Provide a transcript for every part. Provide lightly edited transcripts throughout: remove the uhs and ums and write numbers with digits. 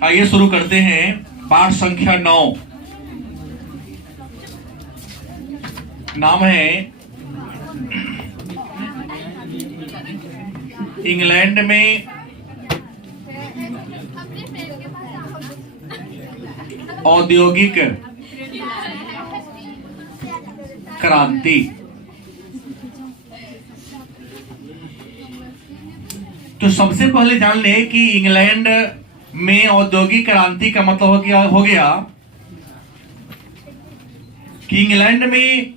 आइए शुरू करते हैं पाठ संख्या 9। नाम है इंग्लैंड में औद्योगिक क्रांति। तो सबसे पहले जान ले कि इंग्लैंड में औद्योगिक क्रांति का मतलब हो गया कि इंग्लैंड में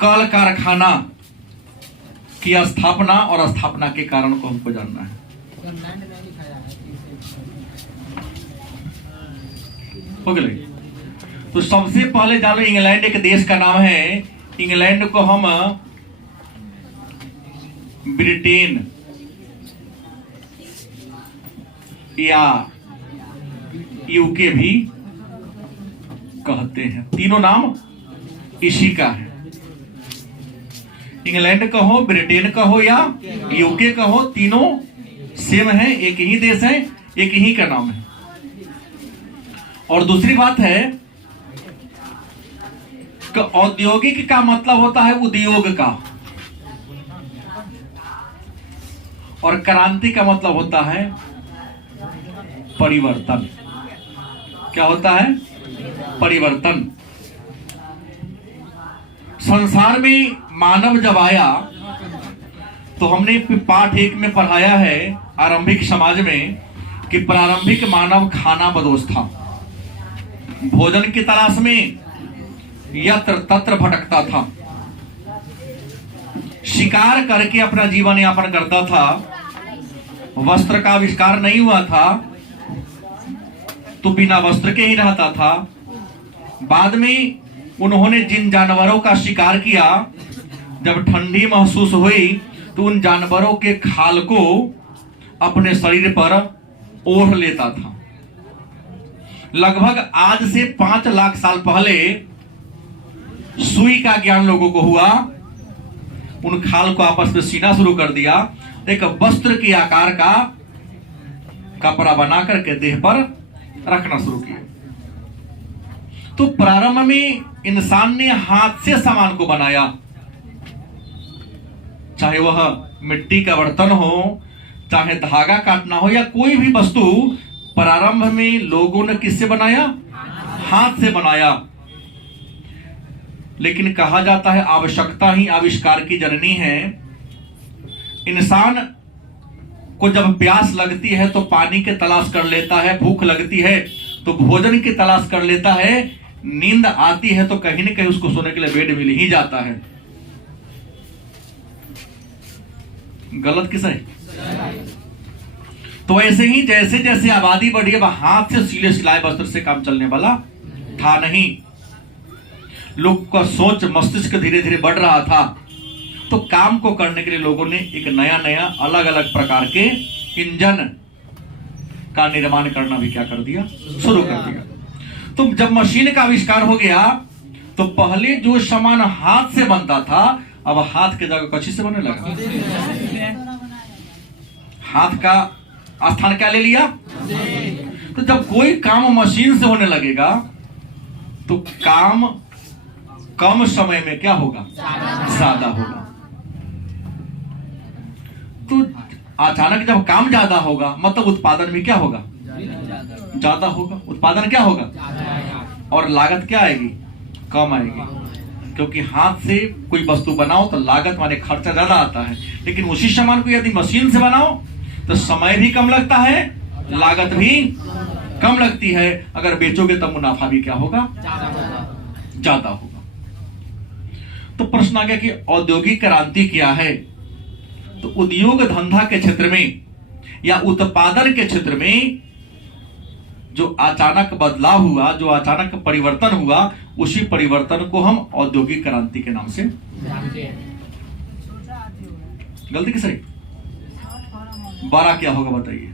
कल कारखाना की स्थापना और स्थापना के कारण को हमको जानना है। हो गए। तो सबसे पहले जानो इंग्लैंड एक देश का नाम है। इंग्लैंड को हम ब्रिटेन या यूके भी कहते हैं। तीनों नाम इसी का है। इंग्लैंड कहो, ब्रिटेन कहो या यूके कहो, तीनों सेम है, एक ही देश है, एक ही का नाम है। और दूसरी बात है कि औद्योगिक का मतलब होता है उद्योग का, और क्रांति का मतलब होता है परिवर्तन। क्या होता है? परिवर्तन। संसार में मानव जब आया तो हमने पाठ 1 में पढ़ाया है आरंभिक समाज में कि प्रारंभिक मानव खाना बदोश था, भोजन की तलाश में यत्र तत्र भटकता था, शिकार करके अपना जीवन यापन करता था, वस्त्र का आविष्कार नहीं हुआ था तो बिना वस्त्र के ही रहता था। बाद में उन्होंने जिन जानवरों का शिकार किया, जब ठंडी महसूस हुई तो उन जानवरों के खाल को अपने शरीर पर ओढ़ लेता था। लगभग आज से 5 लाख साल पहले सुई का ज्ञान लोगों को हुआ। उन खाल को आपस में सीना शुरू कर दिया, एक वस्त्र के आकार का कपड़ा बना करके देह पर रखना शुरू किया। तो प्रारंभ में इंसान ने हाथ से सामान को बनाया, चाहे वह मिट्टी का बर्तन हो, चाहे धागा काटना हो या कोई भी वस्तु, प्रारंभ में लोगों ने किससे बनाया? हाथ से बनाया। लेकिन कहा जाता है आवश्यकता ही आविष्कार की जननी है। इंसान को जब प्यास लगती है तो पानी की तलाश कर लेता है, भूख लगती है तो भोजन की तलाश कर लेता है, नींद आती है तो कहीं न कहीं उसको सोने के लिए बेड मिल ही जाता है। गलत किस है? तो ऐसे ही जैसे जैसे आबादी बढ़ी, अब हाथ से सिले सिलाए वस्त्र से काम चलने वाला था नहीं। लोग का सोच मस्तिष्क धीरे धीरे बढ़ रहा था, तो काम को करने के लिए लोगों ने एक नया नया अलग अलग प्रकार के इंजन का निर्माण करना भी क्या कर दिया? शुरू कर दिया। तो जब मशीन का आविष्कार हो गया तो पहले जो सामान हाथ से बनता था, अब हाथ के जगह कच्ची से बनने लगा। हाथ का स्थान क्या ले लिया? तो जब कोई काम मशीन से होने लगेगा तो काम कम समय में क्या होगा? ज्यादा होगा। तो अचानक जब काम ज्यादा होगा मतलब उत्पादन भी क्या होगा? ज्यादा होगा। उत्पादन क्या होगा? और लागत क्या आएगी? कम आएगी। क्योंकि हाथ से कोई वस्तु बनाओ तो लागत माने खर्चा ज्यादा आता है, लेकिन उसी सामान को यदि मशीन से बनाओ तो समय भी कम लगता है, लागत भी कम लगती है। अगर बेचोगे तो मुनाफा भी क्या होगा? ज्यादा होगा। तो प्रश्न आ गया कि औद्योगिक क्रांति क्या है? तो उद्योग धंधा के क्षेत्र में या उत्पादन के क्षेत्र में जो अचानक बदलाव हुआ, जो अचानक परिवर्तन हुआ, उसी परिवर्तन को हम औद्योगिक क्रांति के नाम से जानते हैं। गलती किस? बड़ा क्या होगा बताइए?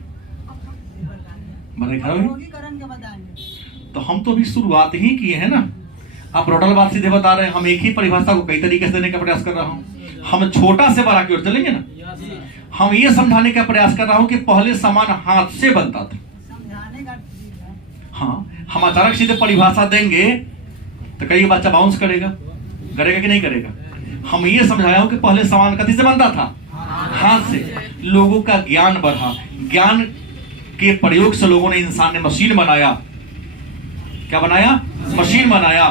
तो हम तो अभी शुरुआत ही किए हैं ना। आप रोडल बात सीधे बता रहे हैं, हम एक ही परिभाषा को कई तरीके से देने का प्रयास कर रहा हूं। हम छोटा से बड़ा की ओर चलेंगे ना। हम ये समझाने का प्रयास कर रहा हूं कि पहले सामान हाथ से बनता था, हाँ, हम अचानक सीधे परिभाषा देंगे तो कई बच्चा बाउंस करेगा कि नहीं करेगा। हम ये समझाया हूं कि पहले सामान कथी से बनता था? हाथ से। लोगों का ज्ञान बढ़ा, ज्ञान के प्रयोग से लोगों ने, इंसान ने मशीन बनाया। क्या बनाया? मशीन बनाया।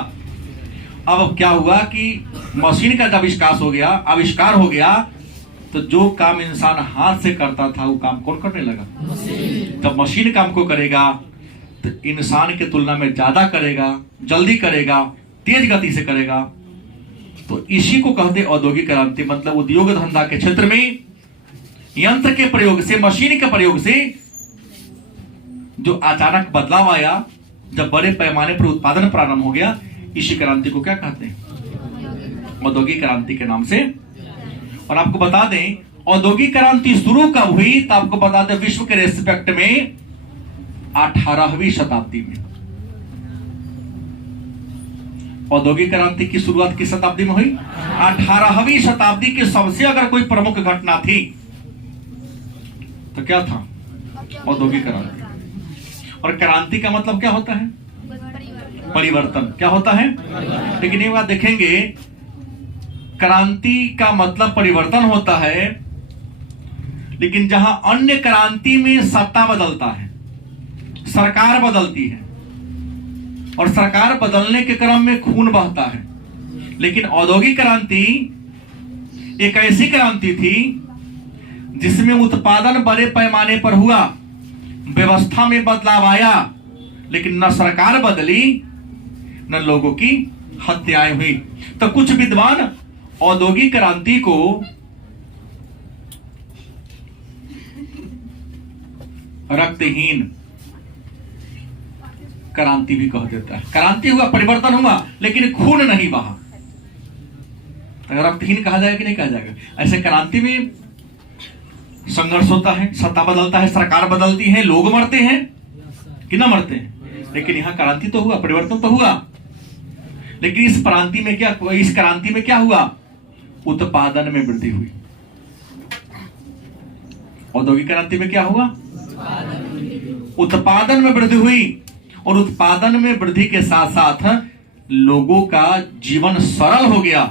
अब क्या हुआ कि मशीन का जब आविष्कार हो गया तो जो काम इंसान हाथ से करता था वो काम कौन करने लगा? जब मशीन काम को करेगा तो इंसान की तुलना में ज्यादा करेगा, जल्दी करेगा, तेज गति से करेगा। तो इसी को कहते औद्योगिक क्रांति। मतलब उद्योग धंधा के क्षेत्र में यंत्र के प्रयोग से, मशीन के प्रयोग से जो अचानक बदलाव आया, जब बड़े पैमाने पर उत्पादन प्रारंभ हो गया, इसी क्रांति को क्या कहते हैं? औद्योगिक क्रांति के नाम से। और आपको बता दें औद्योगिक क्रांति शुरू कब हुई, तो आपको बता दें विश्व के रेस्पेक्ट में 18वीं शताब्दी में। औद्योगिक क्रांति की शुरुआत किस शताब्दी में हुई? 18वीं शताब्दी की सबसे अगर कोई प्रमुख घटना थी तो क्या था? औद्योगिक क्रांति। और क्रांति का मतलब क्या होता है? परिवर्तन। क्या होता है? लेकिन ये बात देखेंगे, क्रांति का मतलब परिवर्तन होता है, लेकिन जहां अन्य क्रांति में सत्ता बदलता है, सरकार बदलती है, और सरकार बदलने के क्रम में खून बहता है। लेकिन औद्योगिक क्रांति एक ऐसी क्रांति थी जिसमें उत्पादन बड़े पैमाने पर हुआ, व्यवस्था में बदलाव आया, लेकिन न सरकार बदली न लोगों की हत्याएं हुई। तो कुछ विद्वान औद्योगिक क्रांति को रक्तहीन क्रांति भी कह देता है। क्रांति हुआ, परिवर्तन हुआ, लेकिन खून नहीं बहा। तो रक्तहीन कहा जाएगा कि नहीं कहा जाएगा? ऐसे क्रांति में संघर्ष होता है, सत्ता बदलता है, सरकार बदलती है, लोग मरते हैं कि ना मरते हैं, लेकिन यहां क्रांति तो हुआ, परिवर्तन तो हुआ। लेकिन इस क्रांति में क्या हुआ? उत्पादन में वृद्धि हुई। औद्योगिक क्रांति में क्या हुआ? उत्पादन में वृद्धि हुई। और उत्पादन में वृद्धि के साथ साथ लोगों का जीवन सरल हो गया,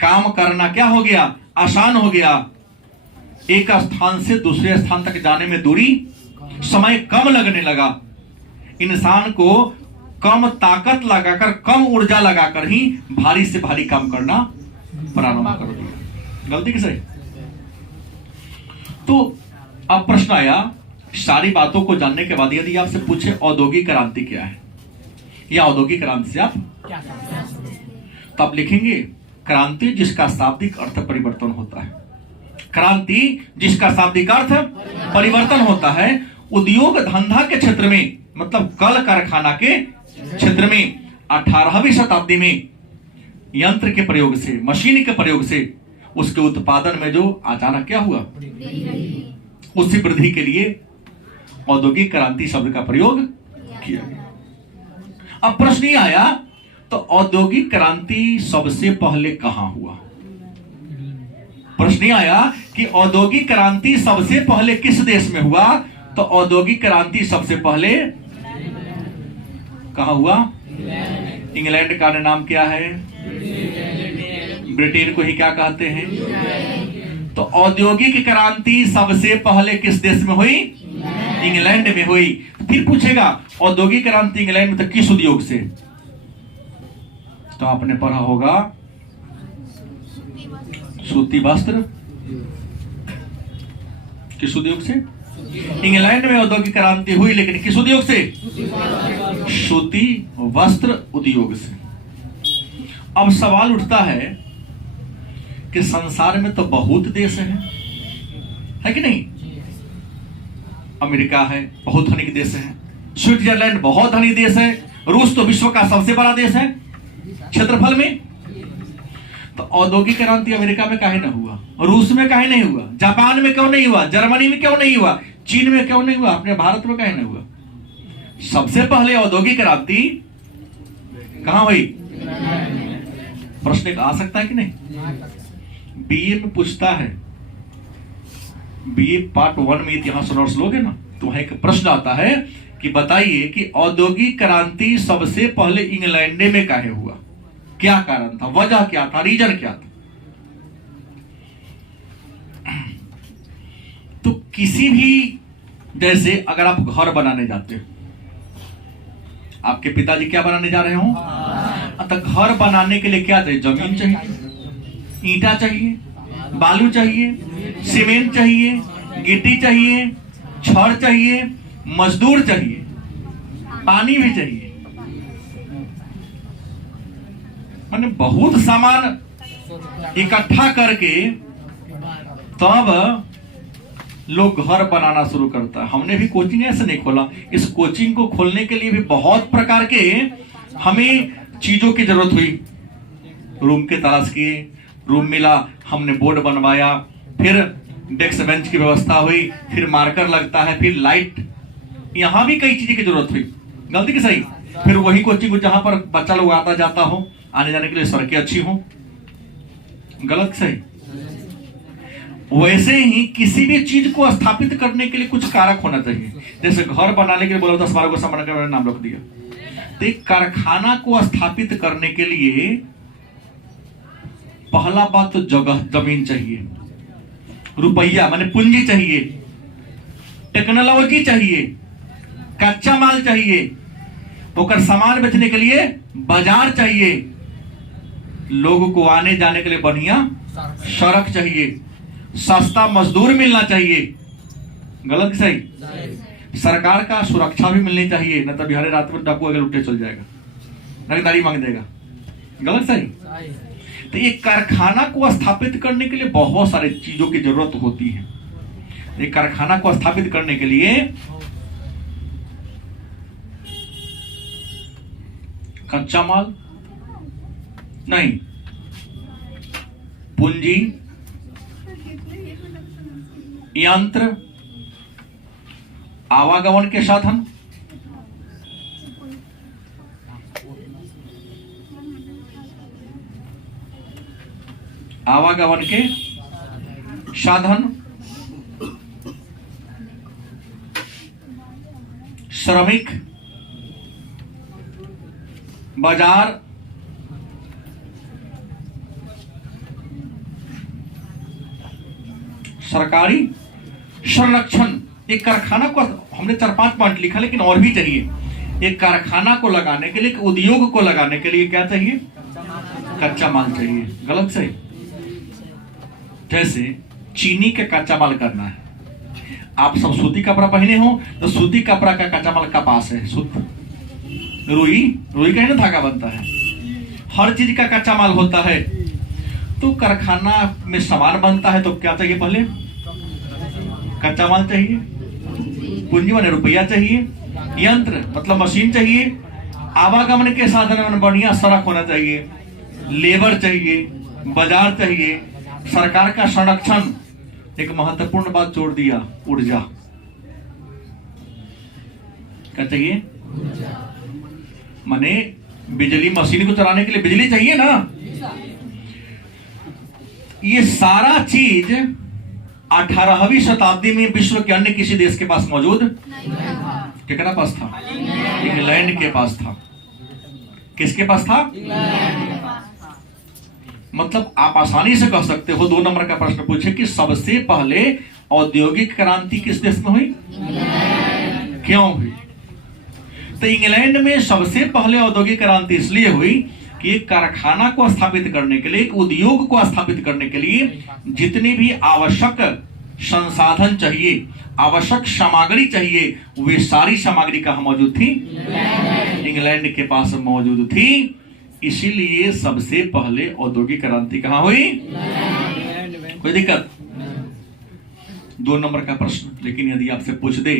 काम करना क्या हो गया? आसान हो गया। एक स्थान से दूसरे स्थान तक जाने में दूरी, समय कम लगने लगा। इंसान को कम ताकत लगाकर, कम ऊर्जा लगाकर ही भारी से भारी काम करना प्रारंभ कर दिया। गलती किसे? तो अब प्रश्न आया, सारी बातों को जानने के बाद यदि आपसे पूछे औद्योगिक क्रांति क्या है, या औद्योगिक क्रांति से आप क्या, तो आप लिखेंगे क्रांति जिसका शाब्दिक अर्थ परिवर्तन होता है। क्रांति जिसका शाब्दिक अर्थ परिवर्तन होता है। उद्योग धंधा के क्षेत्र में, मतलब कल कारखाना के क्षेत्र में 18वीं शताब्दी में यंत्र के प्रयोग से, मशीन के प्रयोग से उसके उत्पादन में जो अचानक क्या हुआ, उसी वृद्धि के लिए औद्योगिक क्रांति शब्द का प्रयोग किया गया। अब प्रश्न ये आया, तो औद्योगिक क्रांति सबसे पहले कहां हुआ? प्रश्न आया कि औद्योगिक क्रांति सबसे पहले किस देश में हुआ? तो औद्योगिक क्रांति सबसे पहले कहां हुआ? इंग्लैंड का नाम क्या है? ब्रिटेन को ही क्या कहते हैं? तो औद्योगिक क्रांति सबसे पहले किस देश में हुई? इंग्लैंड में हुई। फिर पूछेगा औद्योगिक क्रांति इंग्लैंड में तो किस उद्योग से? तो आपने पढ़ा होगा सूती वस्त्र। किस उद्योग से? इंग्लैंड में औद्योगिक क्रांति हुई, लेकिन किस उद्योग से? सूती वस्त्र उद्योग से। अब सवाल उठता है कि संसार में तो बहुत देश है कि नहीं? अमेरिका है, बहुत धनिक देश है। स्विट्जरलैंड बहुत धनी देश है। रूस तो विश्व का सबसे बड़ा देश है क्षेत्रफल में। तो औद्योगिक क्रांति अमेरिका में काहे न हुआ? रूस में काहे नहीं हुआ? जापान में क्यों नहीं हुआ? जर्मनी में क्यों नहीं हुआ? चीन में क्यों नहीं हुआ? अपने भारत में काहे नहीं हुआ? सबसे पहले औद्योगिक क्रांति कहां हुई? प्रश्न आ सकता है कि नहीं? बीए में पूछता है, बीए पार्ट 1 में इतिहास ऑनर्स लोगे ना, तो वहां एक प्रश्न आता है कि बताइए कि औद्योगिक क्रांति सबसे पहले इंग्लैंड में काहे हुआ, क्या कारण था, वजह क्या था, रीजन क्या था। तो किसी भी, जैसे अगर आप घर बनाने जाते हो, आपके पिताजी क्या बनाने जा रहे हो, तो घर बनाने के लिए क्या चाहिए, जमीन चाहिए, ईंटा चाहिए, बालू चाहिए, सीमेंट चाहिए, गिट्टी चाहिए, छड़ चाहिए, मजदूर चाहिए, पानी भी चाहिए, माने बहुत सामान इकट्ठा करके तब लोग घर बनाना शुरू करता है। हमने भी कोचिंग ऐसे नहीं खोला, इस कोचिंग को खोलने के लिए भी बहुत प्रकार के हमें चीजों की जरूरत हुई। रूम के तलाश किए, रूम मिला, हमने बोर्ड बनवाया, फिर डेस्क बेंच की व्यवस्था हुई, फिर मार्कर लगता है, फिर लाइट, यहां भी कई चीजें की जरूरत हुई। गलती की सही। फिर वही कोचिंग जहां पर बच्चा लोग आता जाता हो, आने जाने के लिए सड़कें अच्छी हो। गलत सही। वैसे ही किसी भी चीज को स्थापित करने के लिए कुछ कारक होना चाहिए। जैसे घर बनाने के लिए बोला 10-12 को सामान का नाम रख दिया, तो एक कारखाना को स्थापित करने के लिए पहला बात तो जगह, जमीन चाहिए, रुपया माने पूंजी चाहिए, टेक्नोलॉजी चाहिए, कच्चा माल चाहिए, और सामान बेचने के लिए बाजार चाहिए, लोगों को आने जाने के लिए बढ़िया सड़क चाहिए, सस्ता मजदूर मिलना चाहिए। गलत कि सही। सरकार का सुरक्षा भी मिलनी चाहिए, न तो बिहारी रात में डाकू अगर लुटे चल जाएगा, रंगदारी मांग देगा। गलत सही। तो एक कारखाना को स्थापित करने के लिए बहुत सारी चीजों की जरूरत होती है। एक कारखाना को स्थापित करने के लिए कच्चा माल नहीं, पूंजी, यंत्र, आवागमन के साधन, आवागमन के साधन, श्रमिक, बाजार, सरकारी संरक्षण। एक कारखाना को हमने 4-5 पॉइंट लिखा, लेकिन और भी चाहिए। एक कारखाना को लगाने के लिए, उद्योग को लगाने के लिए क्या चाहिए, कच्चा माल चाहिए। गलत सही। जैसे चीनी का कच्चा माल करना है, आप सब सूती कपड़ा पहने हो, तो सूती कपड़ा का कच्चा माल कपास है, रुई का ही ना धागा बनता है, हर चीज का कच्चा माल होता है। तो कारखाना में सामान बनता है तो क्या चाहिए, पहले कच्चा माल चाहिए, पूंजी माने रुपया चाहिए, यंत्र मतलब मशीन चाहिए, आवागमन के साधन में बढ़िया सड़क होना चाहिए, लेबर चाहिए, बाजार चाहिए, सरकार का संरक्षण। एक महत्वपूर्ण बात जोड़ दिया, ऊर्जा। क्या चाहिए, माने बिजली, मशीन को चलाने के लिए बिजली चाहिए ना। ये सारा चीज 18वीं शताब्दी में विश्व के अन्य किसी देश के पास मौजूद किसके पास था, इंग्लैंड के पास था। किसके पास था, मतलब आप आसानी से कह सकते हो, 2 नंबर का प्रश्न पूछे कि सबसे पहले औद्योगिक क्रांति किस देश में हुई, क्यों हुई। तो इंग्लैंड में सबसे पहले औद्योगिक क्रांति इसलिए हुई कि एक कारखाना को स्थापित करने के लिए, एक उद्योग को स्थापित करने के लिए जितनी भी आवश्यक संसाधन चाहिए, आवश्यक सामग्री चाहिए, वे सारी सामग्री कहाँ मौजूद थी, इंग्लैंड के पास मौजूद थी। इसीलिए सबसे पहले औद्योगिक क्रांति कहाँ हुई, कोई दिक्कत। 2 नंबर का प्रश्न। लेकिन यदि आपसे पूछ दे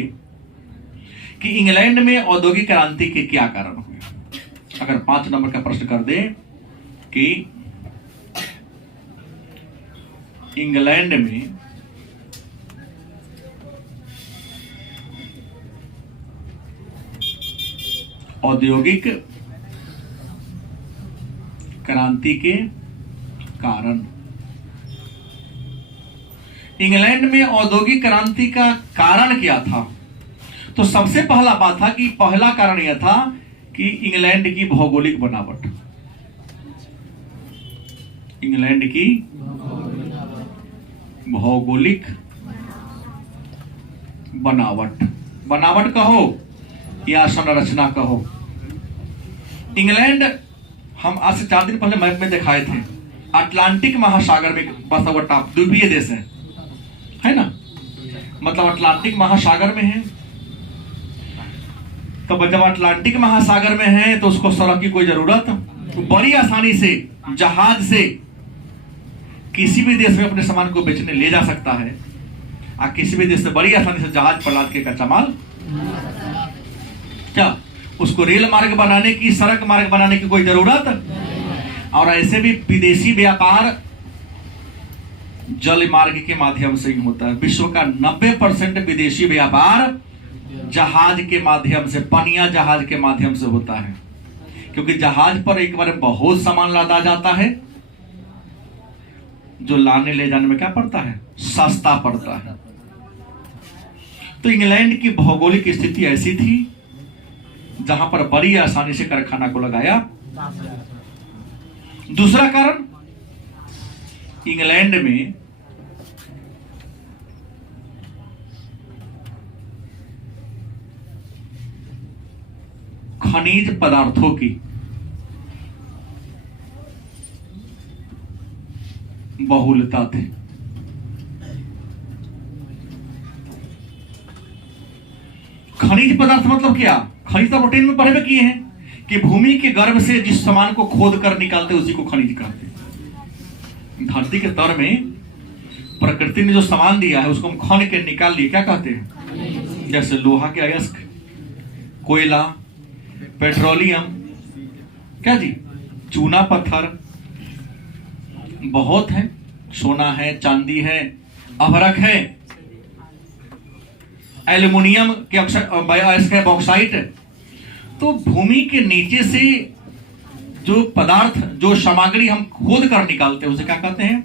कि इंग्लैंड में औद्योगिक क्रांति के क्या कारण हुए, अगर 5 नंबर का प्रश्न कर दे कि इंग्लैंड में औद्योगिक क्रांति के कारण, इंग्लैंड में औद्योगिक क्रांति का कारण क्या था, तो सबसे पहला बात था कि पहला कारण यह था कि इंग्लैंड की भौगोलिक बनावट, इंग्लैंड की भौगोलिक बनावट, बनावट कहो या संरचना कहो। इंग्लैंड हम आज से 4 दिन पहले मैप में दिखाए थे, अटलांटिक महासागर में बसा हुआ टाप द्वीपीय देश है ना, मतलब अटलांटिक महासागर में है। तो जब अटलांटिक महासागर में है तो उसको सड़क की कोई जरूरत, तो बड़ी आसानी से जहाज से किसी भी देश में अपने सामान को बेचने ले जा सकता है, और किसी भी देश से बड़ी आसानी से जहाज पर लाद के कच्चा माल, क्या उसको रेल मार्ग बनाने की, सड़क मार्ग बनाने की कोई जरूरत। और ऐसे भी विदेशी व्यापार जल मार्ग के माध्यम से ही होता है। विश्व का 90% विदेशी व्यापार जहाज के माध्यम से, पनिया जहाज के माध्यम से होता है, क्योंकि जहाज पर एक बार बहुत सामान लादा जाता है, जो लाने ले जाने में क्या पड़ता है, सस्ता पड़ता है। तो इंग्लैंड की भौगोलिक स्थिति ऐसी थी जहां पर बड़ी आसानी से कारखाना को लगाया। दूसरा कारण, इंग्लैंड में खनिज पदार्थों की बहुलता थी। खनिज पदार्थ मतलब क्या? खनिज तो प्रोटीन में पढ़े हुए किए हैं कि भूमि के गर्भ से जिस सामान को खोद कर निकालते उसी को खनिज कहते हैं। धरती के तल में प्रकृति ने जो सामान दिया है उसको हम खन के निकाल लिए क्या कहते हैं? जैसे लोहा के अयस्क, कोयला, पेट्रोलियम, क्या जी, चूना पत्थर बहुत है, सोना है, चांदी है, अभरक है, एल्युमिनियम के अयस्क है, बॉक्साइट। तो भूमि के नीचे से जो पदार्थ, जो सामग्री हम खोद कर निकालते हैं उसे क्या कहते हैं?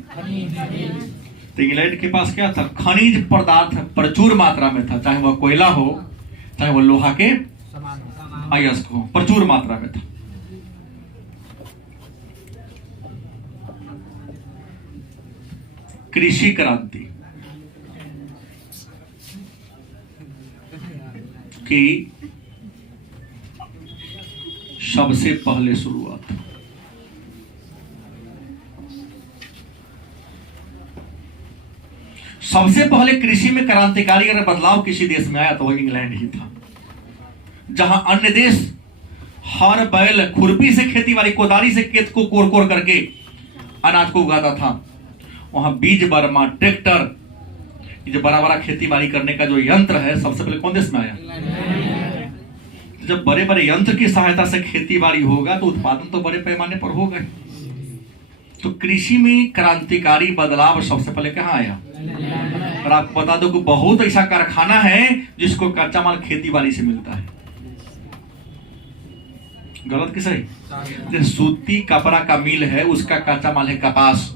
तो इंग्लैंड के पास क्या था? खनिज पदार्थ प्रचुर मात्रा में था, चाहे वह कोयला हो, चाहे वह लोहा के अयस्क हो, प्रचुर मात्रा में था। कृषि क्रांति की सबसे पहले शुरुआत, सबसे पहले कृषि में क्रांतिकारी अगर बदलाव किसी देश में आया तो वह इंग्लैंड ही था। जहां अन्य देश हर, बैल, खुरपी से खेती बाड़ी, कोदारी से खेत को कोर कोर करके अनाज को उगाता था, वहां बीज बर्मा, ट्रैक्टर, जो बड़ा बड़ा खेती बाड़ी करने का जो यंत्र है, सबसे पहले कौन देश में आया? जब बड़े बड़े यंत्र की सहायता से खेती बाड़ी होगा तो उत्पादन तो बड़े पैमाने पर होगा। तो कृषि में क्रांतिकारी बदलाव सबसे पहले कहां आया? और आपको बता दो कि बहुत ऐसा कारखाना है जिसको कच्चा माल खेती बाड़ी से मिलता है। गलत कि सही? जो सूती कपड़ा का मिल है उसका कच्चा माल है कपास।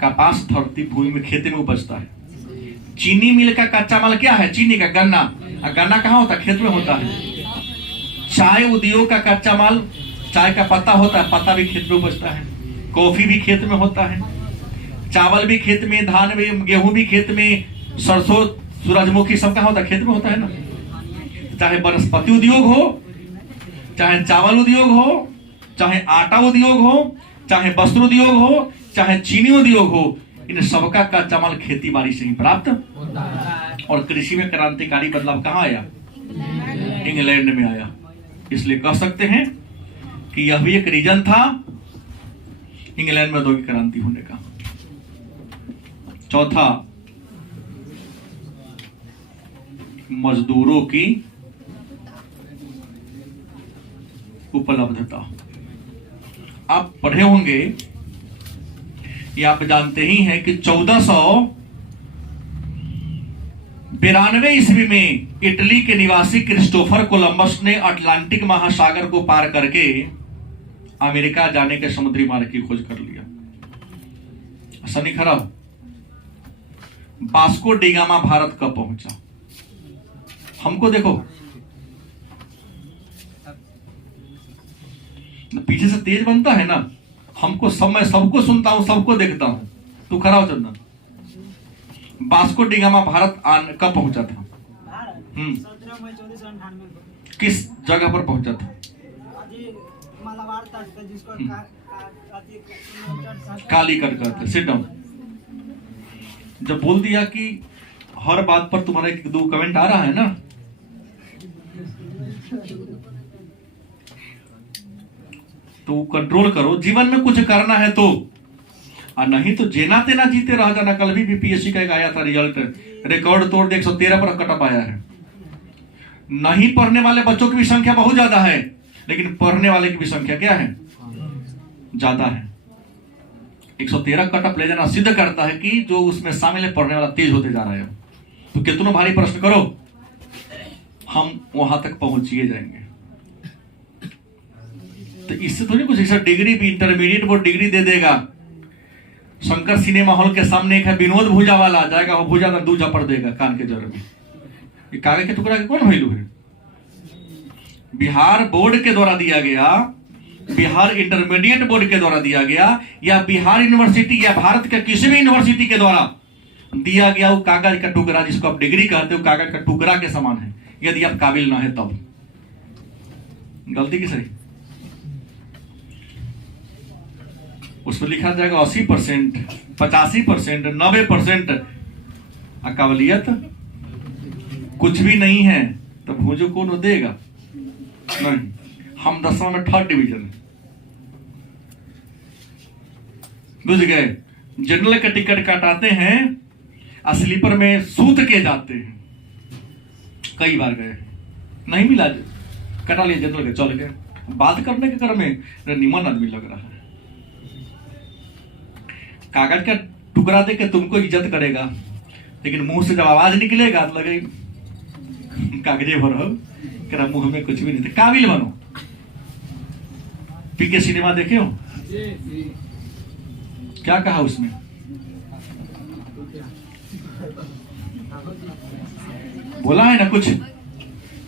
कपास धरती भूमि में खेती में उपजता है। चीनी मिल का कच्चा माल क्या है? चीनी का गन्ना। गन्ना कहाँ होता है? खेत में होता है। चाय उद्योग का कच्चा माल, चाय का पत्ता होता है, पत्ता भी खेत में उपजता है। कॉफी भी खेत में होता है, चावल भी खेत में, धान भी, गेहूं भी खेत में, सरसों, सूरजमुखी सब कहाँ होता है? खेत में होता है ना। चाहे वनस्पति उद्योग हो, चाहे चावल उद्योग हो, चाहे आटा उद्योग हो, चाहे वस्त्र उद्योग हो, चाहे चीनी उद्योग हो, इन सबका कच्चा माल खेती बाड़ी से ही प्राप्त होता है। और कृषि में क्रांतिकारी बदलाव कहाँ आया? इंग्लैंड में आया। इसलिए कह सकते हैं कि यह भी एक रीजन था इंग्लैंड में औद्योगिक क्रांति होने का। चौथा, मजदूरों की उपलब्धता। आप पढ़े होंगे या आप जानते ही हैं कि 1492 ईस्वी में इटली के निवासी क्रिस्टोफर कोलंबस ने अटलांटिक महासागर को पार करके अमेरिका जाने के समुद्री मार्ग की खोज कर लिया। सनी खराब, वास्को डी गामा भारत कब पहुंचा? हमको देखो, पीछे से तेज बनता है ना, हमको सब, मैं सबको सुनता हूं, सबको देखता हूं। तू खड़ा हो चंदन। वास्को डी गामा भारत कब पहुंचा था? 17 मई 1498 को। किस जगह पर पहुंचा था? मालाबार तट पे, जिसको कालीकट कहते। Sit down. जब बोल दिया कि हर बात पर तुम्हारा एक दो कमेंट आ रहा है ना, तो कंट्रोल करो। जीवन में कुछ करना है तो, और नहीं तो जेना तेना जीते रह जाना। कल भी बीपीएससी का एक आया था रिजल्ट, रिकॉर्ड तोड़ 113 पर कटअप आया है। नहीं पढ़ने वाले बच्चों की भी संख्या बहुत ज्यादा है, लेकिन पढ़ने वाले की भी संख्या क्या है? ज्यादा है। 113 कटअप ले जाना सिद्ध करता है कि जो उसमें शामिल है पढ़ने वाला तेज होते जा रहा है। तो कितना भारी प्रश्न करो, हम वहां तक पहुंचिए जाएंगे। तो इससे थोड़ी कुछ, ऐसा डिग्री भी इंटरमीडिएट वो डिग्री दे देगा। शंकर सिनेमा हॉल के सामने एक है विनोद भूजा वाला, जाएगा वो भूजा का 2 झापड़ देगा कान के जड़ में। ये कागज के टुकड़ा के कौन वैल्यू है? बिहार बोर्ड के द्वारा दिया गया, बिहार इंटरमीडिएट बोर्ड के द्वारा दिया गया, या बिहार यूनिवर्सिटी या भारत के किसी भी यूनिवर्सिटी के द्वारा दिया गया वो कागज का टुकड़ा, जिसको आप डिग्री कहते हो, कागज का टुकड़ा के समान है। यदि आप काबिल ना है तब। गलती की सही? उसमें लिखा जाएगा 80%, 85%, 90%। काबिलियत कुछ भी नहीं है तो भूजो कौन देगा? नहीं। हम 10वां में 3rd डिवीजन, बुझ गए। जनरल का टिकट काटाते हैं, स्लीपर में सूत के जाते हैं। कई बार गए, नहीं मिला, कटा लिया जनरल के, चल गए। बात करने के क्रम में निमन आदमी लग रहा है, कागज का टुकड़ा दे के तुमको इज्जत करेगा, लेकिन मुंह से जब आवाज निकलेगा तो लगे कागजे भरो, करा मुंह में कुछ भी नहीं था। काबिल बनो। पीके सिनेमा देखे हो? क्या कहा उसमें? बोला है ना कुछ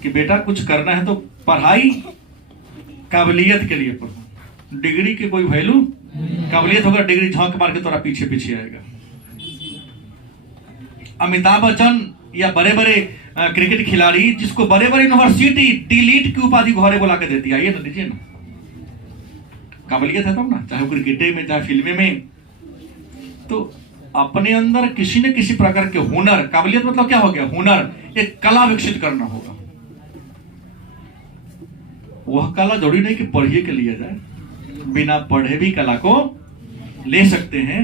कि बेटा कुछ करना है तो पढ़ाई काबिलियत के लिए पढ़ो, डिग्री की कोई वैल्यू। काबिलियत होगा, डिग्री झांक मार के तोरा पीछे पीछे आएगा। अमिताभ बच्चन या बड़े बड़े क्रिकेट खिलाड़ी, जिसको बड़े बड़े यूनिवर्सिटी डिलीट की उपाधि घरे बुला के देती है, आइए ना दीजिए ना। काबिलियत है तब ना, चाहे क्रिकेट में चाहे फिल्में में। तो अपने अंदर किसी न किसी प्रकार के हुनर, काबिलियत मतलब क्या हो गया? हुनर, एक कला विकसित करना होगा। वह कला जरूरी नहीं कि पढ़िए के लिए जाए, बिना पढ़े भी कला को ले सकते हैं।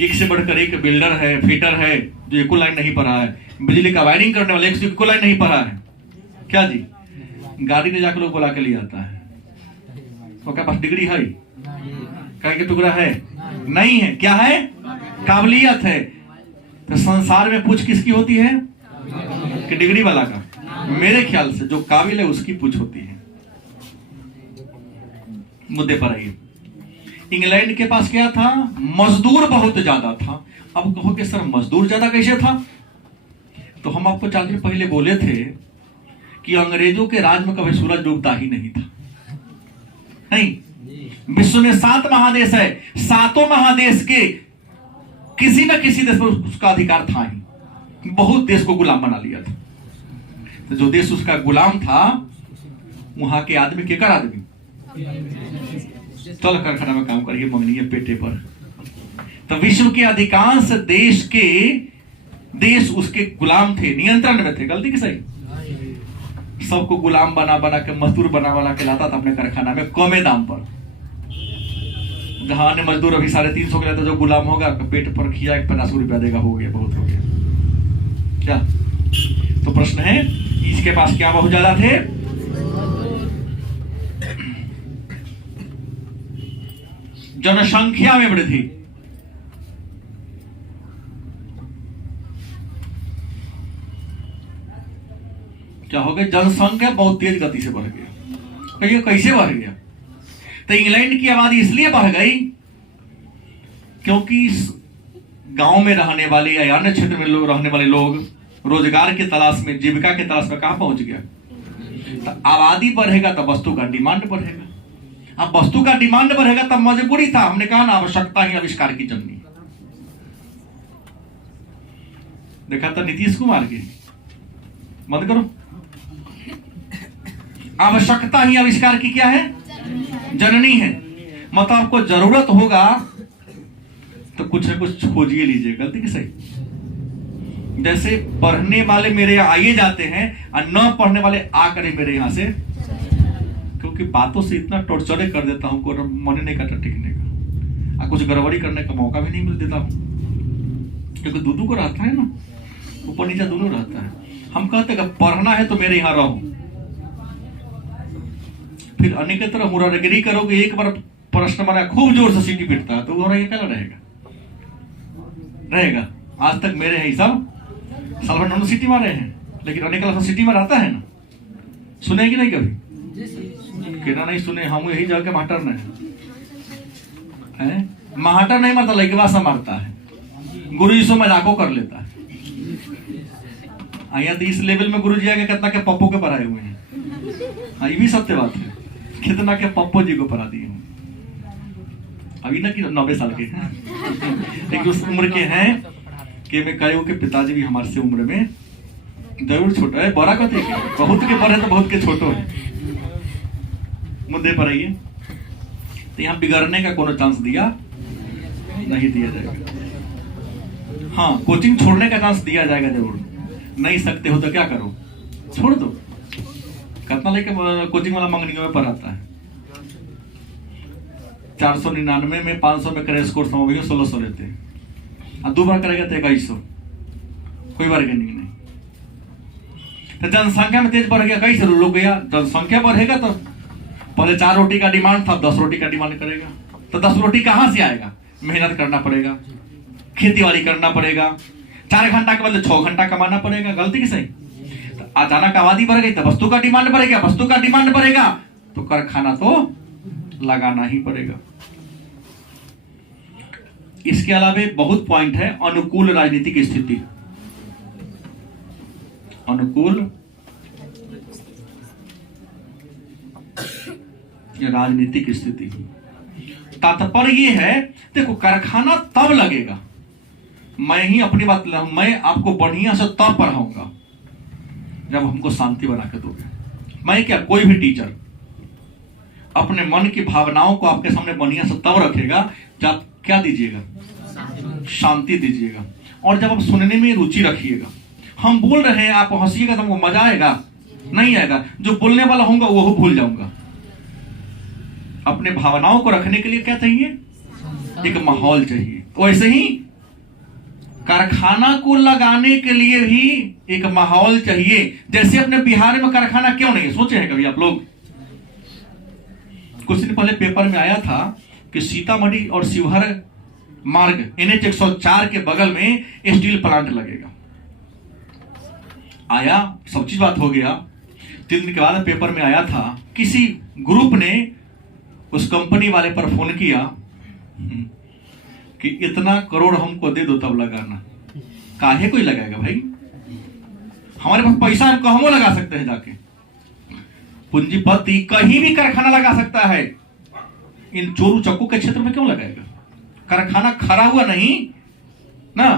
एक से बढ़कर एक बिल्डर है, फिटर है, जो एको लाइन नहीं पढ़ा है। बिजली का वायरिंग करने वाला एक से एको लाइन नहीं पढ़ा है। क्या जी? गाड़ी में जाकर लोग बुला के लिए आता है, तो क्या पास डिग्री है? क्या के टुकड़ा है? नहीं है। क्या है? काबिलियत है। तो संसार में पूछ किसकी होती है? कि डिग्री वाला का? मेरे ख्याल से जो काबिल है उसकी पूछ होती है। मुद्दे पर आइए। इंग्लैंड के पास क्या था? मजदूर बहुत ज्यादा था। अब कहो कि सर मजदूर ज्यादा कैसे था? तो हम आपको 4 दिन पहले बोले थे कि अंग्रेजों के राज में कभी सूरज डूबता ही नहीं था। नहीं, विश्व में 7 महादेश है, 7 महादेश के किसी न किसी देश पर उसका अधिकार था ही। बहुत देश को गुलाम बना लिया था। तो जो देश उसका गुलाम था, वहां के आदमी केकर आदमी? चल कारखाना में काम करिए, मंगनी है पेटे पर। तो विश्व के अधिकांश देश उसके गुलाम थे, नियंत्रण में थे। गलती की सही? सबको गुलाम बना बना के, मजदूर बना के लाता था अपने कारखाना में कमे दाम पर। जहां अन्य मजदूर अभी 350 के लाता, जो गुलाम होगा पेट पर खिया 50 रुपया देगा, हो गया, बहुत हो गया। क्या तो प्रश्न है? इसके पास क्या बहुत ज्यादा थे? जनसंख्या में वृद्धि। क्या हो गया? जनसंख्या बहुत तेज गति से बढ़ गया। तो ये कैसे बढ़ गया? तो इंग्लैंड की आबादी इसलिए बढ़ गई क्योंकि गांव में रहने वाले या अन्य क्षेत्र में लोग रहने वाले लोग रोजगार की तलाश में, जीविका की तलाश में कहां पहुंच गया। तो आबादी बढ़ेगा तो वस्तु का डिमांड बढ़ेगा। अब वस्तु का डिमांड बढ़ेगा तब मजबूरी था, हमने कहा ना आवश्यकता ही आविष्कार की जननी। देखा था नीतीश कुमार के, बंद करो। आवश्यकता ही आविष्कार की क्या है, जननी है। मतलब आपको जरूरत होगा तो कुछ न कुछ खोजिए लीजिए। गलती की सही। जैसे पढ़ने वाले मेरे यहाँ आइए जाते हैं और न पढ़ने वाले आकर मेरे यहाँ से, क्योंकि बातों से इतना टॉर्चर कर देता हूं को मन नहीं करता टिकने का, और कुछ गड़बड़ी करने का मौका भी नहीं मिल देता, क्योंकि दूधू को रहता है ना, ऊपर नीचे दोनों रहता है। हम कहते हैं पढ़ना है तो मेरे यहाँ रहो, फिर अन्य की तरह मुरारगिरी करोगे। एक बार प्रश्न बना खूब जोर से सीटी पिटता है तो वो क्या रहेगा। आज तक मेरे हैं सब साल भर नॉन सिटी मारे हैं, लेकिन अन्य क्लास सिटी में रहता है ना। सुने कि नहीं कभी? कहना नहीं सुने। हम यही जाके महाटर नहीं है, महाटर नहीं मारता, लड़केवा सा मारता है। गुरु जी से मजाको कर लेता है। यहाँ तो इस लेवल में गुरु जी आगे कितना के पप्पो के पढ़ाए हुए हैं। हाँ, ये भी सत्य बात है, कितना के पप्पो जी को पढ़ा दिए हूँ। अभी ना कि 90 साल के हैं, लेकिन उस उम्र के हैं कि मैं कहे के पिताजी भी हमारे से उम्र में जरूर छोटा है। बड़ा कहते हैं बहुत के बड़े तो बहुत के छोटो है। मुद्दे पर आइए। तो यहाँ बिगड़ने का कोनो चांस दिया नहीं दिया जाएगा। हाँ, कोचिंग छोड़ने का चांस दिया जाएगा जरूर। नहीं सकते हो तो क्या करो, छोड़ दो। कितना लेके कोचिंग वाला मंगनियों में पढ़ाता है। 499 में 500 में क्रैश कोर्स 1600 लेते हैं, और 2 बार करेगा तो 2100। कोई बार्गेनिंग नहीं। तो जनसंख्या में तेज बढ़ गया, कैसे लोग गया। जनसंख्या बढ़ेगा तो पहले 4 रोटी का डिमांड था, 10 रोटी का डिमांड करेगा। तो 10 रोटी कहां से आएगा? मेहनत करना पड़ेगा, खेती बाड़ी करना पड़ेगा, 4 घंटा के बदले 6 घंटा कमाना पड़ेगा। गलती की सही। तो अचानक आबादी बढ़ गई तो वस्तु का डिमांड बढ़ेगा, वस्तु का डिमांड बढ़ेगा तो कारखाना तो लगाना ही पड़ेगा। इसके अलावा बहुत पॉइंट है। अनुकूल राजनीतिक स्थिति, अनुकूल राजनीतिक स्थिति तात्पर्य ये है, देखो कारखाना तब लगेगा, मैं ही अपनी बात मैं आपको बढ़िया से तब पढ़ाऊंगा जब हमको शांति बना के दोगे। मैं क्या, कोई भी टीचर अपने मन की भावनाओं को आपके सामने बढ़िया से तब रखेगा जब क्या दीजिएगा, शांति दीजिएगा। और जब आप सुनने में रुचि रखिएगा। हम बोल रहे हैं, आप हंसिएगा तो हमको मजा आएगा नहीं आएगा। जो बोलने वाला होगा वो भूल जाऊंगा। अपने भावनाओं को रखने के लिए क्या चाहिए, एक माहौल चाहिए। वैसे ही कारखाना को लगाने के लिए भी एक माहौल चाहिए। जैसे अपने बिहार में कारखाना क्यों नहीं, सोचे हैं कभी आप लोग? कुछ दिन पहले पेपर में आया था कि सीतामढ़ी और शिवहर मार्ग NH 104 के बगल में स्टील प्लांट लगेगा। आया, सब चीज बात हो गया। 3 दिन के बाद पेपर में आया था, किसी ग्रुप ने उस कंपनी वाले पर फोन किया कि इतना करोड़ हमको दे दो तब लगाना। काहे कोई लगाएगा भाई? हमारे पास पैसा है, हम लगा सकते हैं जाके। पूंजीपति कहीं भी कारखाना लगा सकता है, इन चोरू चक्कू के क्षेत्र में क्यों लगाएगा? कारखाना खड़ा हुआ नहीं ना,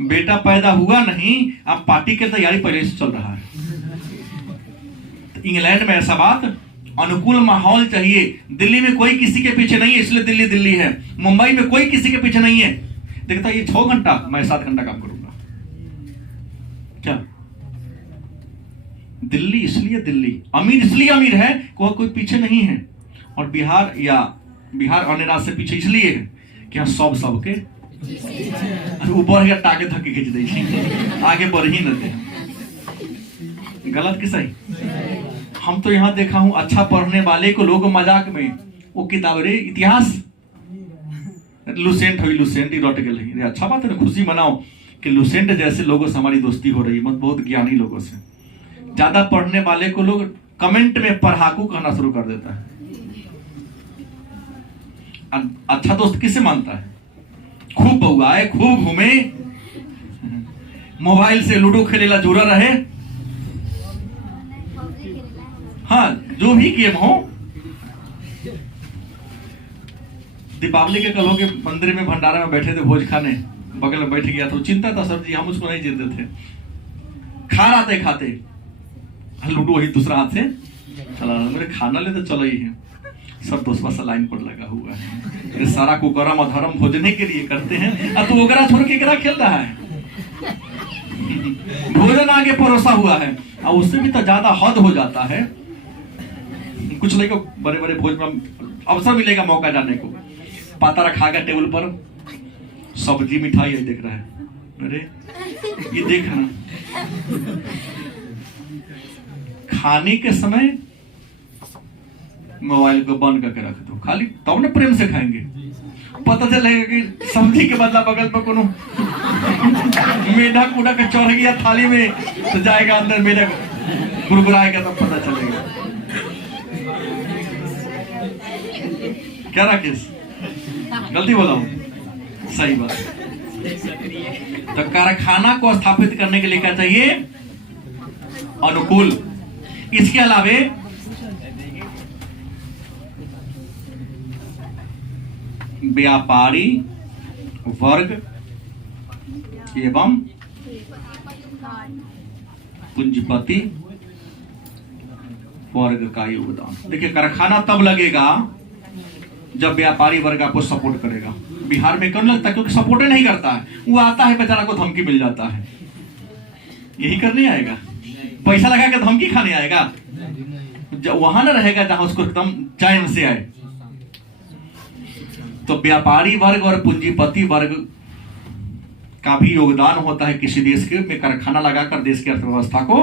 बेटा पैदा हुआ नहीं, अब पार्टी की तैयारी पहले से चल रहा है। तो इंग्लैंड में ऐसा बात, अनुकूल माहौल चाहिए। दिल्ली में कोई किसी के पीछे नहीं है, इसलिए दिल्ली दिल्ली है। मुंबई में कोई किसी के पीछे नहीं है। देखता ये 6 घंटा, मैं 7 घंटा काम करूंगा। क्या दिल्ली इसलिए दिल्ली, अमीर इसलिए अमीर है, कोई पीछे नहीं है। और बिहार अन्य राज्य से पीछे इसलिए है कि यहाँ सबके ऊपर या टाके धक्के खींच दे, आगे बढ़ ही न दे। गलत कि सही? हम तो यहाँ देखा हूं, अच्छा पढ़ने वाले को लोग मजाक में वो किताब रे इतिहास लुसेंट हुई, लुसेंट ही रट गई। अच्छा बात है ना, खुशी मनाओ कि लुसेंट जैसे लोगों से हमारी दोस्ती हो रही है, मत बहुत ज्ञानी लोगों से। ज्यादा पढ़ने वाले को लोग कमेंट में पढ़ाकू कहना शुरू कर देता है। अच्छा दोस्त किसे मानता है? खूब बउआए, खूब घूमे, मोबाइल से लूडो खेलेला जुड़ा रहे, हाँ जो भी गेम हो। दीपावली के कल हो के मंदिर में भंडारा में बैठे थे भोज खाने, बगल में बैठ गया तो चिंता था सर जी, हम उसको नहीं जीते थे। खा रहे खाते लूडो वही दूसरा हाथ से चला रहा, मेरे खाना ले तो चलो ही है, सब दोस्तों सा लाइन पर लगा हुआ है। ये सारा कुकरम अधर्म भोजने के लिए करते हैं, अब तो ओकरा छोड़ के एकरा खेल रहा है। भोजन आगे परोसा हुआ है और उससे भी तो ज्यादा हद हो जाता है। कुछ लोगों को बड़े बड़े भोज में अवसर मिलेगा मौका जाने को, पाता रखा गया टेबल पर, सब्जी मिठाई है, देख रहा है, अरे ये देखना। खाने के समय मोबाइल को बंद करके रख दो, खाली तब ना प्रेम से खाएंगे। पता चलेगा कि सब्जी के बदला बगल पर कोनो मेढक कूड़ा का चढ़ गया थाली में, तो जाएगा अंदर मेढक गुरगुराएगा, तब पता चलेगा। क्या राकेश, गलती बोला हूं? सही बात। तो कारखाना को स्थापित करने के लिए क्या चाहिए? अनुकूल। इसके अलावे व्यापारी वर्ग एवं पूंजीपति वर्ग का योगदान। देखिए, कारखाना तब लगेगा जब व्यापारी वर्ग आपको सपोर्ट करेगा। बिहार में क्यों लगता है? क्योंकि सपोर्ट नहीं करता है, वो आता है बेचारा को धमकी मिल जाता है, यही करने आएगा, पैसा लगा के धमकी खाने आएगा। जब वहां ना रहेगा जहां उसको एकदम चैन से आए। तो व्यापारी वर्ग और पूंजीपति वर्ग का भी योगदान होता है किसी देश के में कारखाना लगाकर देश की अर्थव्यवस्था को।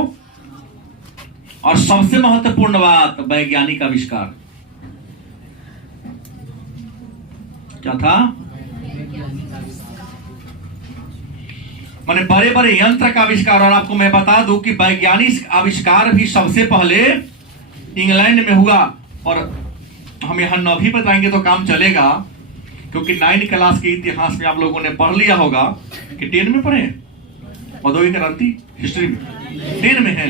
और सबसे महत्वपूर्ण बात, वैज्ञानिक आविष्कार। क्या था? माने बड़े बड़े यंत्र का आविष्कार। और आपको मैं बता दूं कि वैज्ञानिक आविष्कार भी सबसे पहले इंग्लैंड में हुआ। और हम यहां 9वीं बताएंगे तो काम चलेगा, क्योंकि 9 क्लास के इतिहास में आप लोगों ने पढ़ लिया होगा कि 10 में पढ़े, औद्योगिक क्रांति हिस्ट्री में 10 में है,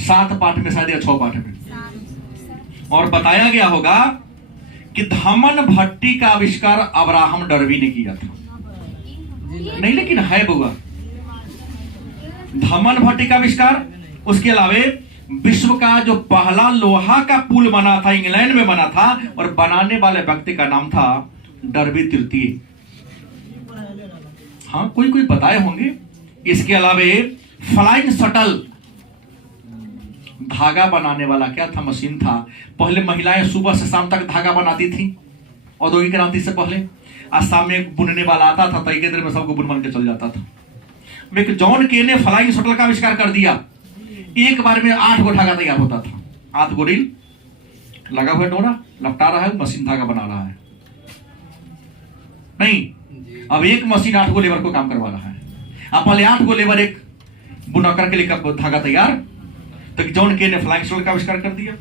7 पाठ में शायद या 6 पाठ में। और बताया गया होगा कि धमन भट्टी का आविष्कार अब्राहम डर्बी ने किया था। नहीं, लेकिन है बुआ, धमन भट्टी का आविष्कार। उसके अलावे विश्व का जो पहला लोहा का पुल बना था, इंग्लैंड में बना था, और बनाने वाले व्यक्ति का नाम था डर्बी तृतीय। हाँ, कोई कोई बताए होंगे। इसके अलावे फ्लाइंग शटल, धागा बनाने वाला क्या था? मशीन था। पहले महिलाएं सुबह से शाम तक धागा बनाती थी औद्योगिक क्रांति से पहले। आज शाम में बुनने वाला आता था तो एक देर में सबको बुन बन के चल जाता था। एक जॉन के ने फ्लाइंग शटल का आविष्कार कर दिया। एक बार में 8 गो धागा तैयार होता था। 8 गो रील लगा हुआ, डोरा लपटा रहा है, मशीन धागा बना रहा है। नहीं, अब एक मशीन 8 गो लेबर को काम करवा रहा है। अब पहले 8 गो लेबर एक बुनकर के लिए धागा तैयार। तो जॉन के ने फ्लाइंग शटल का आविष्कार कर दिया।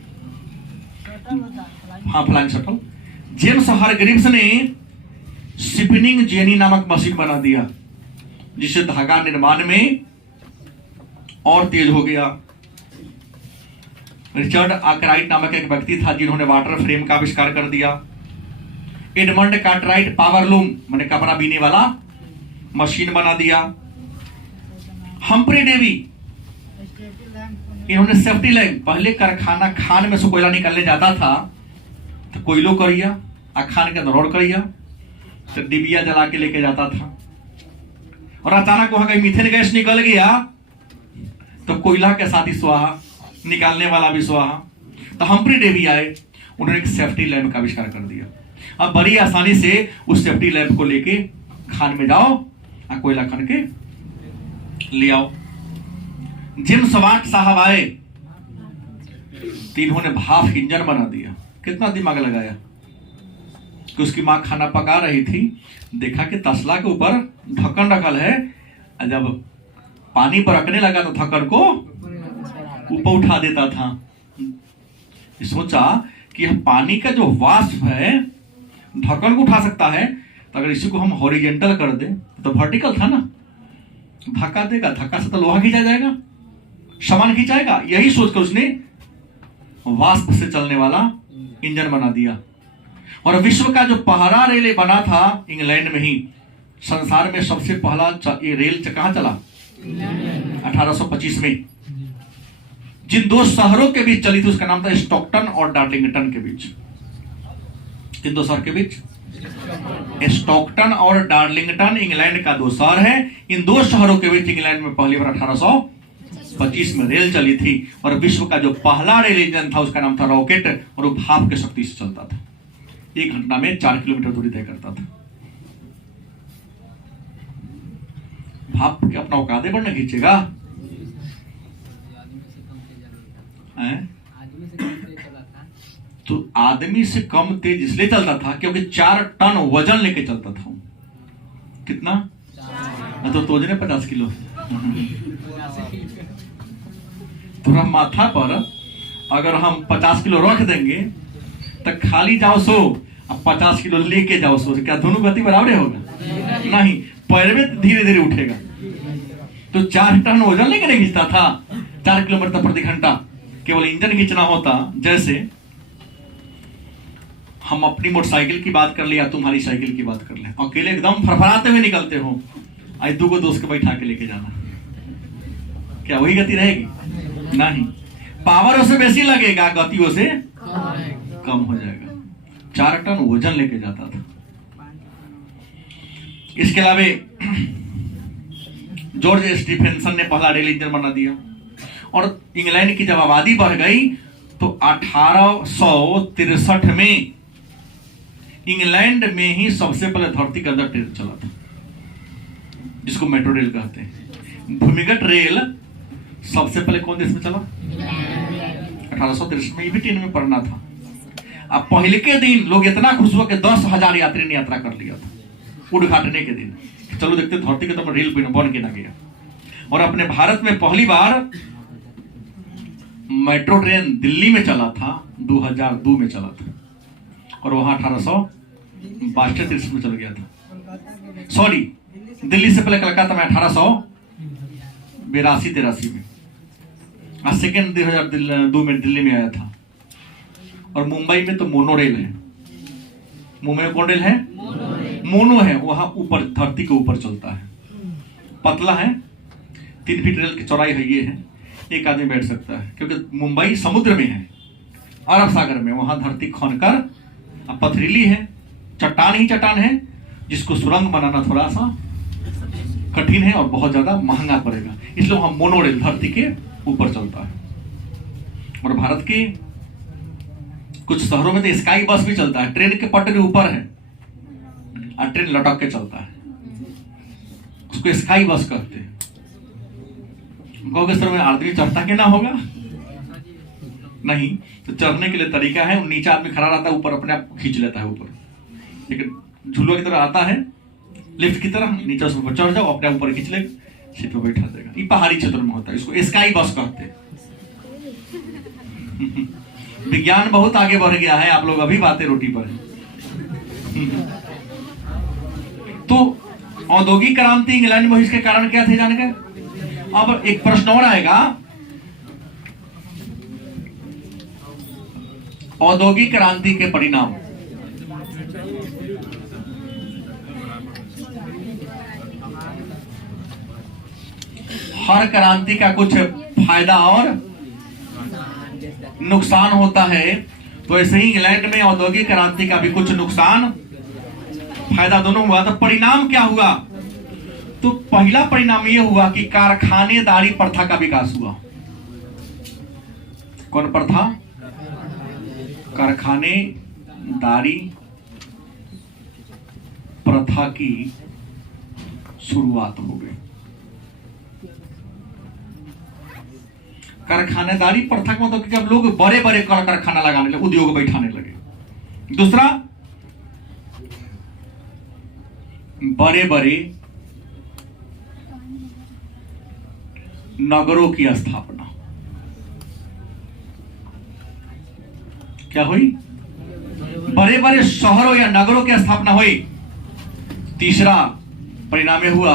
हाँ, फ्लाइंग शटल। जेम्स हारग्रीव्स ने स्पिनिंग जेनी नामक मशीन बना दिया, जिससे धागा निर्माण में और तेज हो गया। रिचर्ड आर्कराइट नामक एक व्यक्ति था जिन्होंने वाटर फ्रेम का आविष्कार कर दिया। एडमंड कार्टराइट पावरलूम माने कपड़ा बीने वाला मशीन बना दिया। हम्फ्री डेवी, इन्होंने सेफ्टी लैंप। पहले कारखाना खान में से कोयला निकलने जाता था तो कोयलो करिया आ खान के अंदर रोड करिया, तो डिबिया जला के लेके जाता था। और अचानक वहां कहीं मीथेन गैस निकल गया तो कोयला के साथ ही स्वाहा, निकालने वाला भी स्वाहा। तो हम्फ्री डेवी आए, उन्होंने एक सेफ्टी लैंप का आविष्कार कर दिया। अब बड़ी आसानी से उस सेफ्टी लैंप को लेके खान में जाओ और कोयला खन के ले आओ। जेम्स वाट साहब आए तो इन्होंने भाप इंजन बना दिया। कितना दिमाग लगाया कि उसकी मां खाना पका रही थी, देखा कि तसला के ऊपर ढक्कन रखल है, और जब पानी पर रखने लगा तो ढक्कन को ऊपर उठा देता था। सोचा कि हम पानी का जो वाष्प है ढक्कन को उठा सकता है, तो अगर इसी को हम हॉरिजेंटल कर दें तो वर्टिकल था ना, धक्का देगा, धक्का से तो लोहा खींचा जाएगा, सामान खींचाएगा। यही सोचकर उसने वाष्प से चलने वाला इंजन बना दिया। और विश्व का जो पहला रेल बना था इंग्लैंड में ही, संसार में सबसे पहला ये रेल कहां चला? 1825 में। जिन दो शहरों के बीच चली थी उसका नाम था स्टॉकटन और डार्लिंगटन के बीच। किन दो शहर के बीच? स्टॉकटन और डार्लिंगटन इंग्लैंड का दो शहर है। इन दो शहरों के बीच इंग्लैंड में पहली बार 1825 में रेल चली थी। और विश्व का जो पहला रेल इंजन था उसका नाम था रॉकेट, और वो भाप की शक्ति से चलता था। एक घंटा में 4 किलोमीटर दूरी तय करता था। भाप के अपना औकादे पर न खींचेगा। तो आदमी से कम तेज इसलिए चलता था क्योंकि 4 टन वजन लेके चलता था। कितना? तो तोजने 50 किलो। थोड़ा माथा पर अगर हम 50 किलो रख देंगे तो खाली जाओ सो, अब 50 किलो लेके जाओ सो, क्या दोनों गति बराबर होगा? नहीं, पैर में धीरे धीरे उठेगा। तो 4 टन वजन लेके नहीं खींचता था 4 किलोमीटर प्रति घंटा। केवल इंजन खींचना होता। जैसे हम अपनी मोटरसाइकिल की बात कर ले या तुम्हारी साइकिल की बात कर ले, अकेले एकदम फरफराते हुए निकलते हो, आज 2 दोस्त को बैठा के लेके जाना, क्या वही गति रहेगी? नहीं, पावर उससे बेसी लगेगा, गति उससे कम हो जाएगा। 4 टन वजन लेके जाता था। इसके अलावा जॉर्ज स्टीफेंसन ने पहला रेल इंजन बना दिया। और इंग्लैंड की जब आबादी बढ़ गई तो 1863 में इंग्लैंड में ही सबसे पहले धरती के अंदर ट्रेन चला था, जिसको मेट्रो रेल कहते हैं। भूमिगत रेल सबसे पहले कौन देश में चला? 1863 में। ये भी ट्रेन में पढ़ना था। अब पहले के दिन लोग इतना खुश हुआ कि 10,000 यात्री ने यात्रा कर लिया था उद्घाटन के दिन। चलो देखते धरती के तो रेल बन के ना गया। और अपने भारत में पहली बार मेट्रो ट्रेन दिल्ली में चला था, 2002 में चला था। और वहां 1862 में चल गया था। सॉरी, दिल्ली से पहले कलकत्ता में 1882-83 में। सेकेंड 2002 में दिल्ली में आया था। और मुंबई में तो मोनो रेल है। मुंबई में कौन रेल है? मोनो है। वहां ऊपर धरती के ऊपर चलता है, पतला है, 3 फीट रेल की चौड़ाई है। ये है, एक आदमी बैठ सकता है। क्योंकि मुंबई समुद्र में है, अरब सागर में। वहां धरती खनकर पथरीली है, चट्टान ही चट्टान है, जिसको सुरंग बनाना थोड़ा सा कठिन है और बहुत ज्यादा महंगा पड़ेगा। इसलिए वहां मोनो रेल धरती के ऊपर चलता है। और भारत के कुछ शहरों में तो स्काई बस भी चलता है। ट्रेन के पटरी ऊपर है और ट्रेन लटक के चलता है, उसको स्काई बस कहते हैं। गौगस्तर में आदमी चढ़ता के ना होगा? नहीं, तो चढ़ने के लिए तरीका है। नीचे आदमी खड़ा रहता है, ऊपर अपने आप खींच लेता है ऊपर। लेकिन झूलों की तरह आता है, लिफ्ट की तरह, नीचे उस ऊपर चढ़ जाओ, अपने ऊपर खींच लेगा, सीट पे बैठा देगा। ये पहाड़ी क्षेत्र में होता है, इसको स्काई बस कहते हैं। विज्ञान बहुत आगे बढ़ गया है, आप लोग अभी बातें रोटी पर हैं। तो औद्योगिक क्रांति इंग्लैंड में इसके कारण क्या थे जान गए? अब एक प्रश्न और आएगा, औद्योगिक क्रांति के परिणाम। हर क्रांति का कुछ फायदा और नुकसान होता है। तो ऐसे ही इंग्लैंड में औद्योगिक क्रांति का भी कुछ नुकसान फायदा दोनों हुआ। तो परिणाम क्या हुआ? तो पहला परिणाम यह हुआ कि कारखानेदारी प्रथा का विकास हुआ। कौन प्रथा? कारखानेदारी प्रथा की शुरुआत हो गई। कारखानेदारी प्रथा का मतलब कि जब लोग बड़े बड़े कारखाना लगाने लगे, उद्योग बैठाने लगे। दूसरा, बड़े बड़े नगरों की स्थापना। क्या हुई? बड़े बड़े शहरों या नगरों की स्थापना हुई। तीसरा परिणाम यह हुआ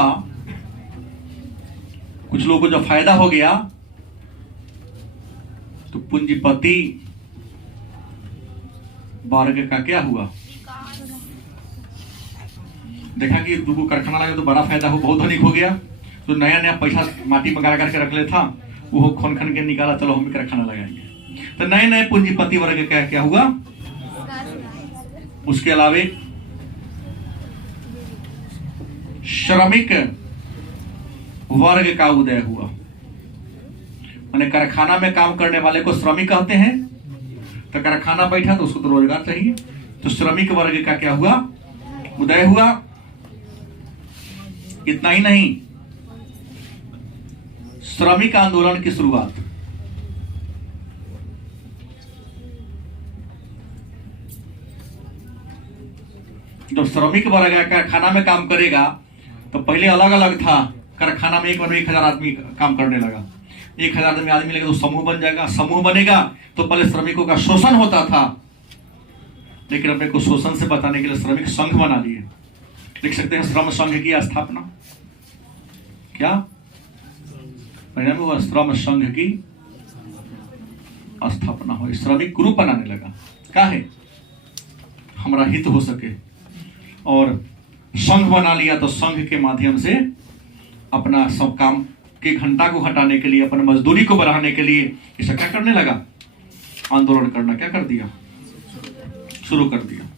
कुछ लोगों को जब फायदा हो गया तो पूंजीपति वर्ग का क्या हुआ? देखा कि तुमको कारखाना लगा तो बड़ा फायदा हो, बहुत धनिक हो गया, तो नया नया पैसा माटी में गाड़ करके रख ले था, वो खन खन के निकाला, चलो हम भी कारखाना लगाएंगे। तो नए नए पूंजीपति वर्ग का क्या हुआ? उसके अलावे श्रमिक वर्ग का उदय हुआ। माने कारखाना में काम करने वाले को श्रमिक कहते हैं। तो कारखाना बैठा तो उसको तो रोजगार चाहिए, तो श्रमिक वर्ग का क्या हुआ? उदय हुआ। इतना ही नहीं, श्रमिक आंदोलन की शुरुआत। जब श्रमिक वर्ग कारखाना में काम करेगा तो पहले अलग अलग था, कारखाना में एक बार 1000 आदमी काम करने लगा, 1000 आदमी लगे तो समूह बन जाएगा, समूह बनेगा तो पहले श्रमिकों का शोषण होता था, लेकिन अपने को शोषण से बचाने के लिए श्रमिक संघ बना लिए। लिख सकते हैं श्रम संघ की स्थापना। क्या परिणाम हुआ? श्रम संघ की स्थापना हुई, श्रमिक ग्रुप बनाने लगा। क्या है? हमारा हित हो सके, और संघ बना लिया तो संघ के माध्यम से अपना सब काम के घंटा को घटाने के लिए, अपनी मजदूरी को बढ़ाने के लिए इसे क्या करने लगा? आंदोलन करना क्या कर दिया? शुरू कर दिया।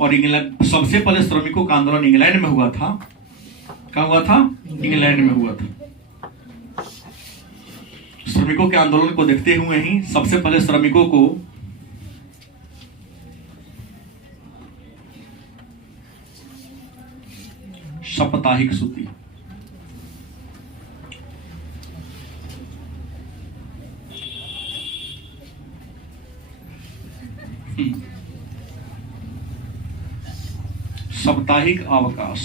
और इंग्लैंड, सबसे पहले श्रमिकों का आंदोलन इंग्लैंड में हुआ था। कहाँ हुआ था? इंग्लैंड में हुआ था। श्रमिकों के आंदोलन को देखते हुए ही सबसे पहले श्रमिकों को साप्ताहिक सूती, साप्ताहिक अवकाश,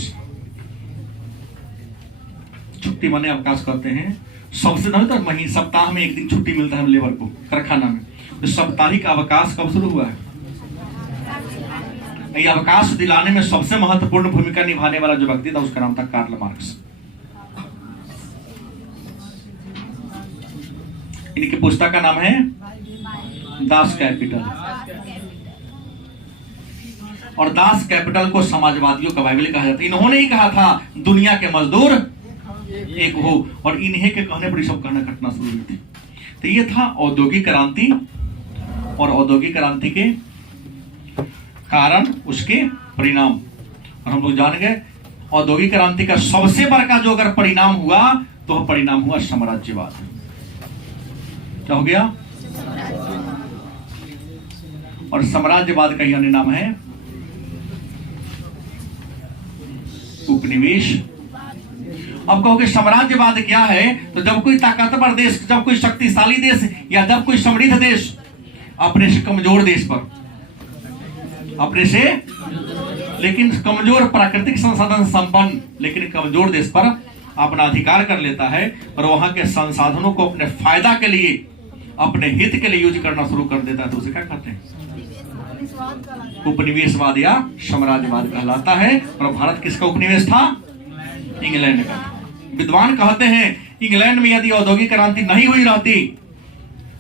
छुट्टी माने अवकाश कहते हैं। सबसे नहीं तो महीने सप्ताह में एक दिन छुट्टी मिलता है लेबर को कारखाना में। तो साप्ताहिक अवकाश कब शुरू हुआ है? ये अवकाश दिलाने में सबसे महत्वपूर्ण भूमिका निभाने वाला जो व्यक्ति था उसका नाम था कार्ल मार्क्स। इनकी पुस्तक का नाम है दास कैपिटल। और दास कैपिटल को समाजवादियों का बाइबल कहा जाता है। इन्होंने ही कहा था दुनिया के मजदूर एक हो, और इन्हीं के कहने पर सब कहना घटना शुरू हुई थी। तो ये था औद्योगिक क्रांति, और औद्योगिक क्रांति के कारण उसके परिणाम। और हम लोग जान गए औद्योगिक क्रांति का सबसे बड़ा जो अगर परिणाम हुआ तो वह परिणाम हुआ साम्राज्यवाद। क्या हो गया? और साम्राज्यवाद का अन्य नाम है उपनिवेश। अब कहोगे साम्राज्यवाद क्या है? तो जब कोई ताकतवर देश, जब कोई शक्तिशाली देश, या जब कोई समृद्ध देश अपने से कमजोर देश पर, अपने से लेकिन कमजोर प्राकृतिक संसाधन संपन्न लेकिन कमजोर देश पर अपना अधिकार कर लेता है, और वहां के संसाधनों को अपने फायदा के लिए, अपने हित के लिए यूज करना शुरू कर देता है, तो उसे क्या कहते हैं? उपनिवेशवाद या साम्राज्यवाद कहलाता है। और भारत किसका उपनिवेश था? इंग्लैंड का। विद्वान कहते हैं इंग्लैंड में यदि औद्योगिक क्रांति नहीं हुई रहती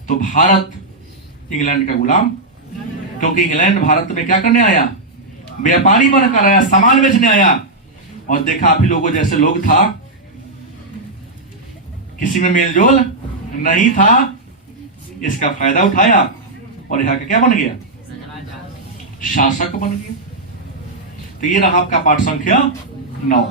तो भारत इंग्लैंड का गुलाम, क्योंकि इंग्लैंड भारत में क्या करने आया? व्यापारी बनकर आया, सामान बेचने आया। और देखा आप ही लोगों जैसे लोग था, किसी में मेलजोल नहीं था, इसका फायदा उठाया और यहाँ का क्या बन गया? शासक बन गया। तो ये रहा आपका पाठ संख्या 9।